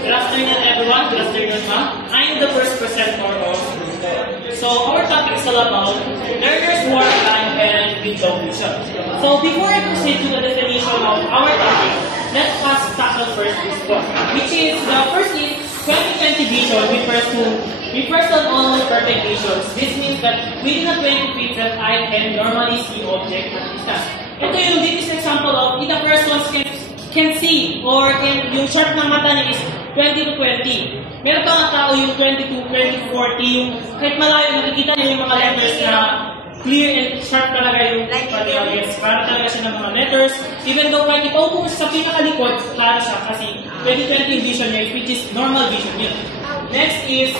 Good afternoon, everyone. Good afternoon, ma'am. I am the first presenter of So our topic is all about learners who are blind and with vision. So before I proceed to the definition of our topic, let us tackle first this one, which is the first is 20/20 vision refers to all perfect visions. This means that within a 20 feet that I can normally see object at distance. Ito yung this is example of if a person can see or yung sharp ng mata niya is 20 to 20. Meron pa nga tao yung 22, 20 to 40, yung kahit malayo nakikita niya yung mga letters na clear and sharp talaga yung yes, para talaga siya ng mga letters. Even though kahit ipaupo sa pinakalikod, klaro siya kasi 20/20 vision niya, which is normal vision niya. Next is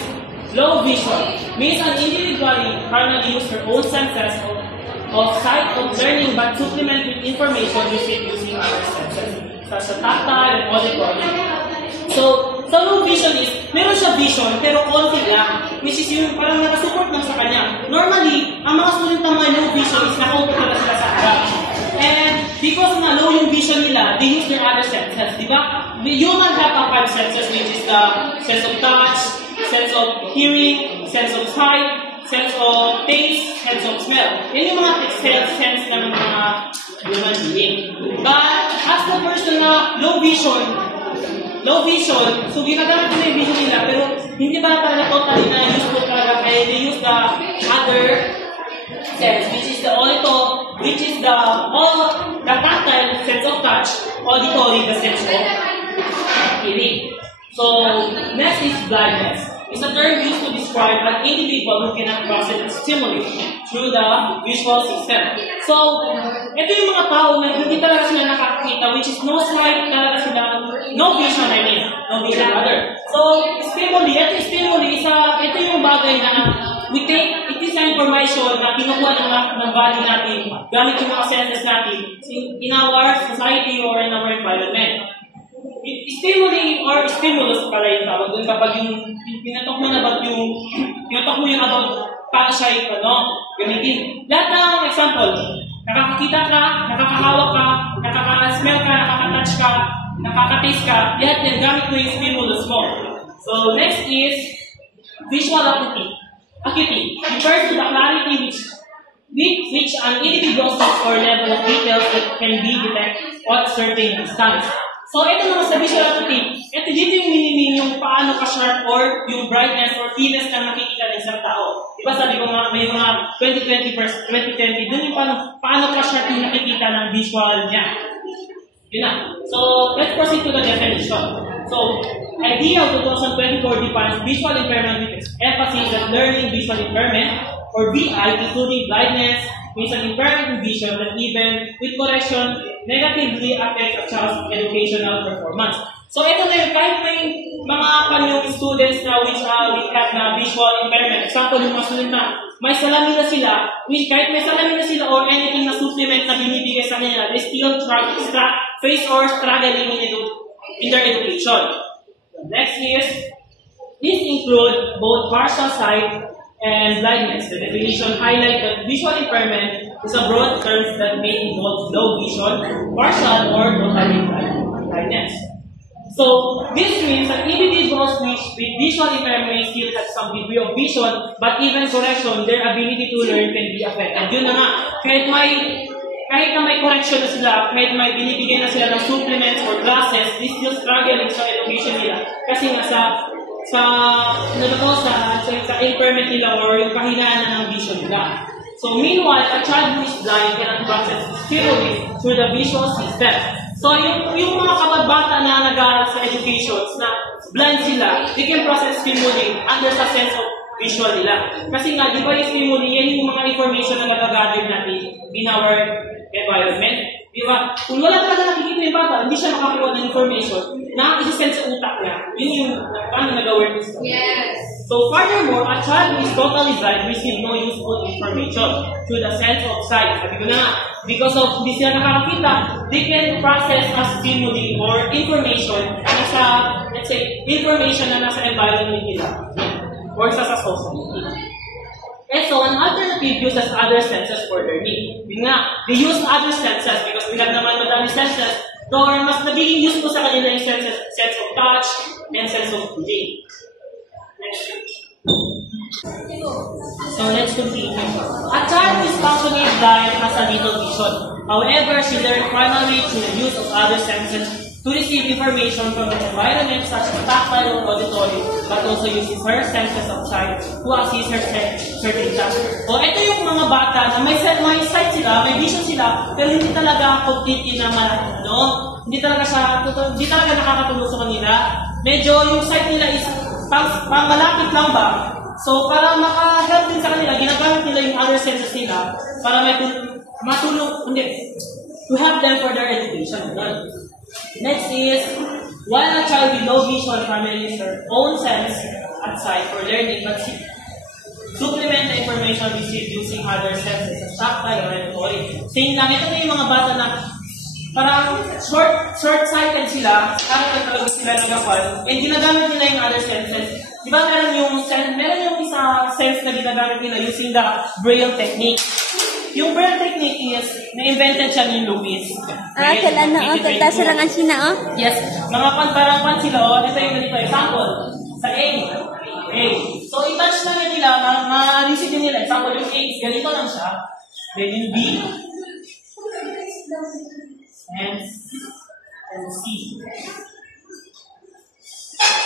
low vision. Means an individual primarily use her own senses of sight of learning but supplement with information received using other senses, such as tactile and auditory. So low vision is, meron siya vision, pero konti lang. Which is yung parang nakasupport lang sa kanya. Normally, ang mga student ng mga low vision is nakaupo talaga sila sa harap. And because na low yung vision nila, they use their other senses, di ba? The human have a 5 senses, which is the sense of touch, sense of hearing, sense of sight, sense of taste, sense of smell. Yan yung mga sense ng mga human being. But as the person na low vision, so ginagamit nila yung vision nila, pero hindi ba talaga totally na useful talaga kaya they use the other sense, which is the auditory, which is the tactile sense of touch, auditory, the sense of hearing. So, next is blindness. It's a term used to describe an individual who cannot process stimuli through the visual system. So, ito yung mga tao na hindi talaga sila nakakita, which is no sight talaga sila, no vision, no vision rather. So, stimuli, ito yung bagay na we take, it is an information na kinukuha ng body natin, gamit yung mga senses natin in our society or in our environment. Stimuli or stimulus pala yung tawag doon kapag yung pinatok mo na about paano siya gamitin. Lahat ng example, nakakakita ka, nakakahawak ka, nakaka-smell ka, nakaka-touch ka, nakaka-taste ka, lahat yan gamit mo yung stimulus mo. So next is visual acuity. Acuity refers to the clarity which an individual sees or level of details that can be detected at certain distance. So, ito naman sa visual acuity, ito dito yung minimin yung paano ka-sharp or yung brightness or keenness na nakikita ng isang tao. Diba sabi ko nga, may mga 20/20, dun yung paano ka-sharp yung nakikita ng visual niya. Yun na. So, let's proceed to the definition. So, idea of 2024 defines visual impairment with emphasis on learning visual impairment or VI, including blindness, means an impairment in vision that even with correction negatively affects a child's educational performance. So ito na yung kahit may mga kanyang students na which have na visual impairment. Example, yung mga student na may salamin na sila, which kahit may salamin na sila or anything na supplement na binibigay sa kanila, they still face or struggling in their education. Next is, these include both partial sight and blindness. The definition highlights that visual impairment is a broad term that may involve low vision, partial or totally blindness. So, this means that individuals with visual impairment still have some degree of vision, but even correction, their ability to learn can be affected. Yun na nga, kahit na may correction na sila, kahit may binibigyan na sila ng supplements or classes, they still struggling sa education nila. Kasi nga sa impairment nila or yung kahinaan ng vision nila. So meanwhile, a child who is blind cannot process stimuli through the visual system. So yung mga kababata na nag-aaral sa education na blind sila, they can process stimuli under the sense of visual nila. Kasi nga, di ba yung stimuli, yan yung mga information na nagagather natin in our environment. Di ba? Kung wala talaga nakikita yung bata, hindi siya makakuha ng information na isa-send sa utak niya. Yun yung paano nag-aware this. Yes. So furthermore, a child who is totally blind receives no useful information through the sense of sight. Sabi ko na, because of hindi sila nakakakita, they can process as stimuli or information na sa, let's say, information na nasa environment nila or sa society. And so, an alternative uses other senses for learning. Yun nga, they use other senses because bilang naman madami senses, or mas nagiging useful sa kanila yung sense of touch, and sense of today. So let's continue. A child is functioning blind has a little vision. However, she learns primarily through the use of other senses to receive information from the environment such as tactile or auditory, but also uses her senses of sight to assist her certain tasks. O ito yung mga bata na may sight sila, may vision sila, pero hindi talaga completely na hindi talaga nakakatulong sa kanila. Medyo yung sight nila is pang malapit lang ba? So, para maka-help din sa kanila, ginagamit nila yung other senses nila para to help them for their education. Next is, while a child with low vision primarily uses her own sense at sight for learning, but supplement the information received using other senses, tactile or auditory. Same lang, ito na yung mga bata na parang short-sighted sila, parang talaga sila nagapal, and ginagamit nila yung other senses. Di ba meron yung isa sense na ginagamit nila using the Braille technique. Yung Braille technique is, na-invented siya ni Lewis. Kala silangan sina, Yes, mga parang sila, ito yung ganito example. Sa A. So, i-touch na nila, ma-receive nila. Example, yung A, ganito lang siya. Then yung B, and C.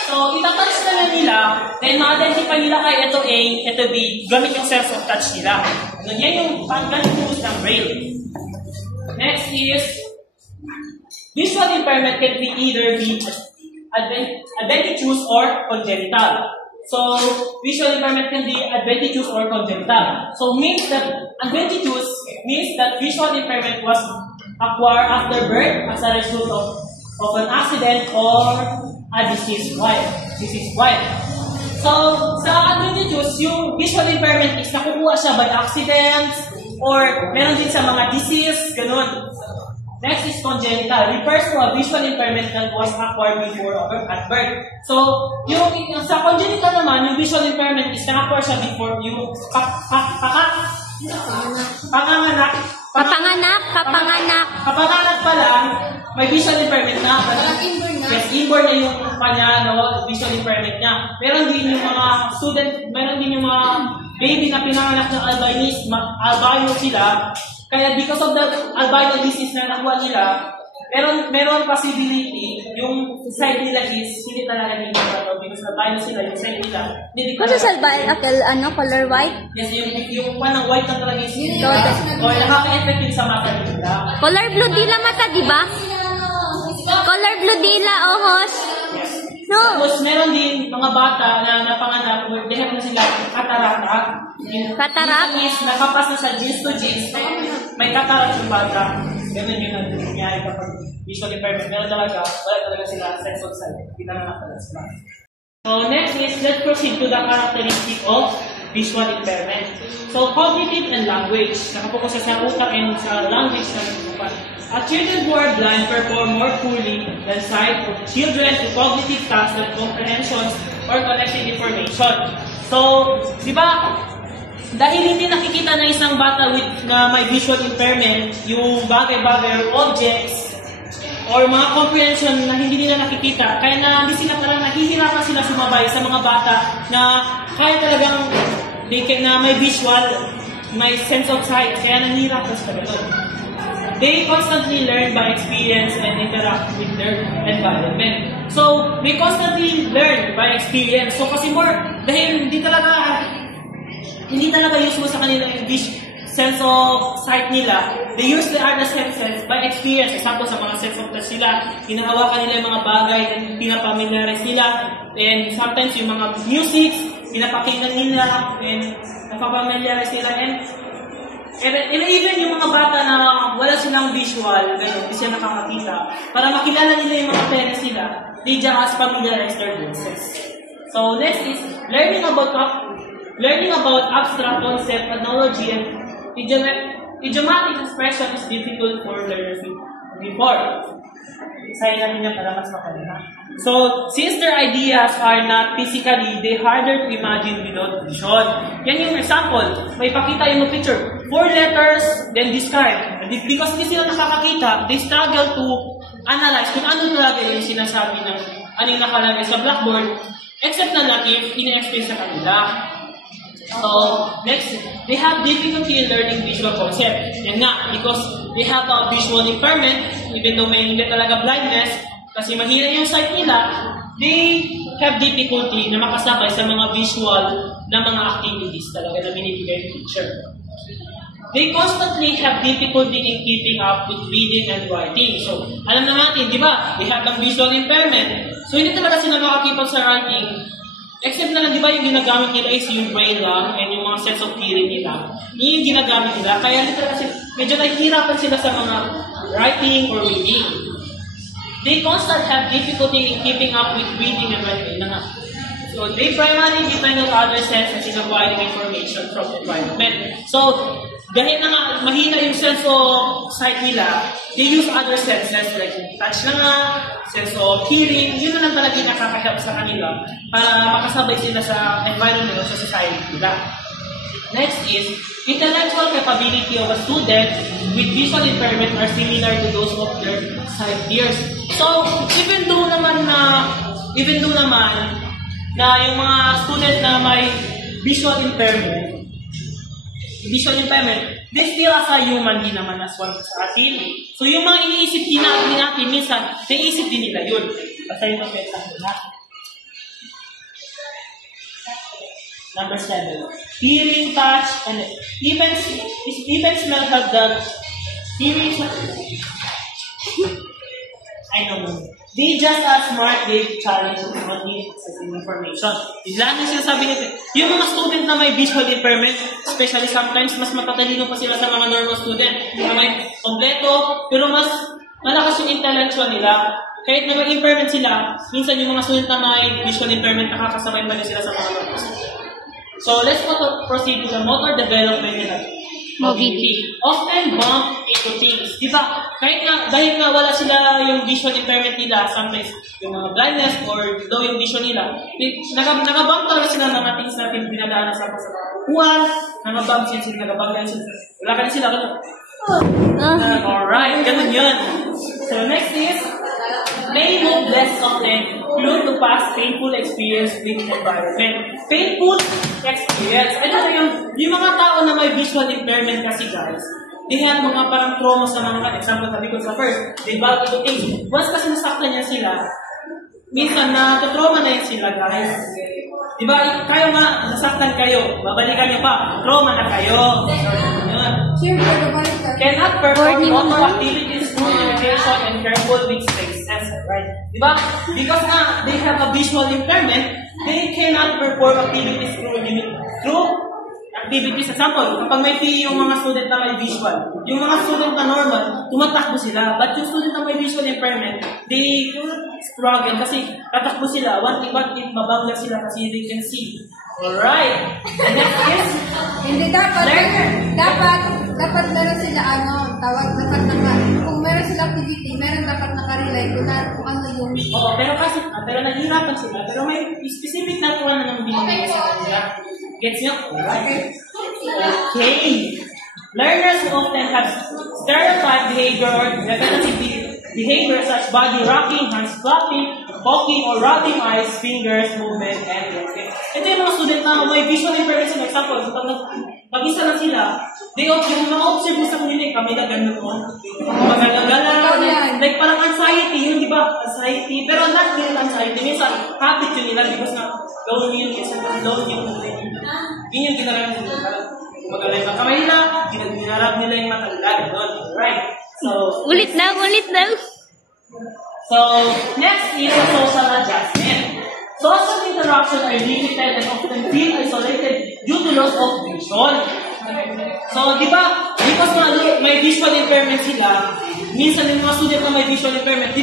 So, itatouch na nila, then ma-identify nila kay ito A, ito B, gamit yung sense of touch nila. Yan yung pag-ganitous ng Braille. Next is, visual impairment can be either adventitious or congenital. So, visual impairment can be adventitious or congenital. So, adventitious means that visual impairment was acquired after birth as a result of an accident or a disease. Why? So, sa adventitious, yung visual impairment is nakukuha siya by accidents or meron din sa mga disease, ganun. Next is congenital. Refers to a visual impairment that was acquired before or at birth. So, yung sa congenital naman, yung visual impairment is na-acquire siya before yung Kapanganak pa lang, may visual impairment na. Yes, inborn na yung kanya, visual impairment niya. Meron din yung mga baby na pinanganak ng albino sila. Kaya because of the albino disease na nakuha nila, meron possibility, yung side nila is hindi talaga nila because albino sila, yung side nila. Kasi sa albino, color white? Yes, yung panang white na talaga is o nakaka-effect yun sa mata nila. Color blue dila mata, di ba? Color blue dila, ohos. No. Tapos meron din mga bata na napanganak, they have na sila katarata. Katarak? Is nakapas na sa genes to genes, may katarak yung bata. Ganun yun ang nangyayari kapag visual impairment. Wala talaga sila sense of sight. Hindi na talaga sila. So next is, let's proceed to the characteristic of visual impairment. So cognitive and language. Nakapokus sa utak and sa language na nagpupan. Children who are blind perform more poorly than sight of children with cognitive tasks like comprehensions or collecting information. So, di ba, dahil hindi nakikita ng isang bata na may visual impairment, yung bagay-bagay or objects, or mga comprehension na hindi nila nakikita, kaya na hindi sila parang nahihirapan sila sumabay sa mga bata na kaya talagang na may visual, may sense of sight, kaya nahihirapan sila ganun. They constantly learn by experience and interact with their environment. So, they constantly learn by experience. So, kasi dahil hindi talaga useful sa kanila yung sense of sight nila, they use the other senses by experience. Example, sa mga sense of touch nila, hinahawakan nila yung mga bagay, and pinapamiliarize nila, and sometimes yung mga music, pinapakinggan nila, and napapamiliarize nila, and even yung mga bata na wala silang visual, hindi sila nakakakita, para makilala nila yung mga parents nila, they just familiarize their voices. So next is learning about abstract concept, analogy, and idiomatic expression is difficult for learners before. Isayin natin niya para mas makalala. So, since their ideas are not physically, they harder to imagine without vision. Yan yung example. May pakita yung picture. 4 letters, then describe. Because hindi sila nakakakita, they struggle to analyze kung ano talaga yung sinasabi ng ano yung nakalagay sa blackboard, except na lang if ina-explain sa kanila. So, next, they have difficulty in learning visual concept. Yan nga, because they have a visual impairment, even though may talaga blindness, kasi mahina yung sight nila, they have difficulty na makasabay sa mga visual na mga activities talaga na binibigay ng teacher. They constantly have difficulty in keeping up with reading and writing. So, alam na natin, di ba? They have ang visual impairment. So, hindi talaga sila makakipag sa writing. Except na lang, di ba, yung ginagamit nila is yung brain lang and yung mga sense of hearing nila. Yun yung ginagamit nila. Kaya literal kasi, medyo nahihirapan sila sa mga writing or reading. They constantly have difficulty in keeping up with reading and writing. So, they primarily depend on other senses in acquiring information from the environment. So, dahil na nga, mahina yung sense of sight nila, they use other senses like touch na nga, sense of hearing, yun na lang talaga yung nakaka-help sa kanila para makasabay sila sa environment o sa society nila. Next is, intellectual capability of a student with visual impairment are similar to those of their sight peers. So, even though naman na yung mga student na may visual impairment, they still as a human din naman as one sa atin. So, yung mga iniisip din natin, minsan, naiisip din nila yun. Basahin mo sa natin. Number 7. Hearing, touch, and even smell have the hearing. I know. They just as smart, they challenge on the accessing information. Lang yung sinasabi nito. Yung mga student na may visual impairment, especially sometimes, mas matatalino pa sila sa mga normal student. Na may kompleto, pero mas malakas yung intellectual nila. Kahit na may impairment sila, minsan yung mga student na may visual impairment, nakakasabay pa rin sila sa mga normal student. So, let's proceed to the motor development nila. Mobility. Often bump into things. Diba? Kahit nga, dahil nga wala sila yung visual impairment nila, sometimes yung mga blindness or low yung vision nila, nagabump talaga sila ng mga things natin pinadaanan sa kuwan, nagabump sila, nagabump sila. Wala ka rin sila. Alright, ganun yun. So next is, may move less often due to past painful experience with environment. Painful experience. Ano yung mga tao na may visual impairment kasi guys, they have mga parang trauma sa mga, example sabi ko sa first, they bump into things. Once kasi nasaktan niya sila, minsan na-trauma na yun sila guys. Diba, kayo nga, nasaktan kayo, babalikan niyo pa, trauma na kayo. Cannot perform motor activities through limitation and careful with spaces, right? Diba? Because nga, they have a visual impairment, they cannot perform activities through activities. Example, kapag may PE yung mga student na may visual, yung mga student na normal, tumatakbo sila. But yung student na may visual impairment, they struggle kasi tatakbo sila. What if mabangga sila kasi they can see. Alright. And next is, hindi dapat meron sila kung meron sila activity, meron dapat nakarelay kung ano yung... Oo, pero nahihirapan sila. Pero may specific na kuha na ng binigay sa kanila. Gets nyo? Alright. Okay. Learners often have stereotype behavior or repetitive behavior such body rocking, hands clapping, poking, or rubbing eyes, fingers, movement, and walking. Ito yung mga student na may visual impairment. For example, pag-isa na sila, yung mga observe mo sa kanila, kami na ganun mo. Magagala, like parang anxiety, yun di ba? Anxiety. Pero not real anxiety. Minsan, habit yun nila because na low yun, yun yung ginarap nila. Magaling na kamay na, ginarap nila yung matanggal. Right. So, ulit na. So, next is a social adjustment. Social interactions are limited and often feel isolated due to loss of vision. So, di ba, because may visual impairment sila, minsan yung mga student na may visual impairment,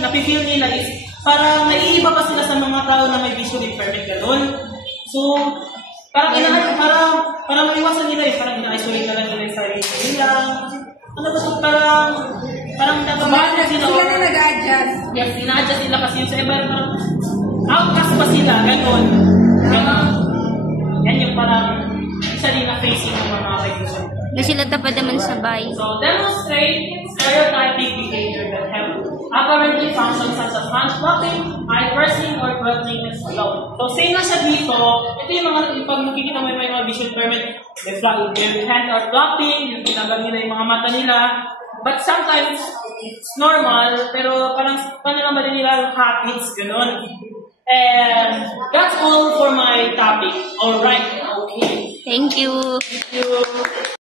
napifeel nila is parang naiiba pa sila sa mga tao na may visual impairment gano'n. So, parang maiwasan nila eh, parang ina-isolate na lang nila yung sarili nila. Ano ba ito, parang nagbabahan sila. Sila na nag-adjust. Yes, ina-adjust nila kasi yung sa iba, parang outcast pa sila, gano'n. Yan yung parang isa din na facing ng mga regulation. Na sila tapad naman sabay. So, demonstrate stereotyping behavior that help apparently functions such as hand flapping, eye pressing, or throttling is allowed. So same na siya dito. Ito yung mga, pag nakikita mo yung mga visual impairment, yung hand are flapping, yung ginagawa nila yung mga mata nila. But sometimes, it's normal, pero parang lang ba nila habits, gano'n. And that's all for my topic. Alright, okay. Thank you. Thank you.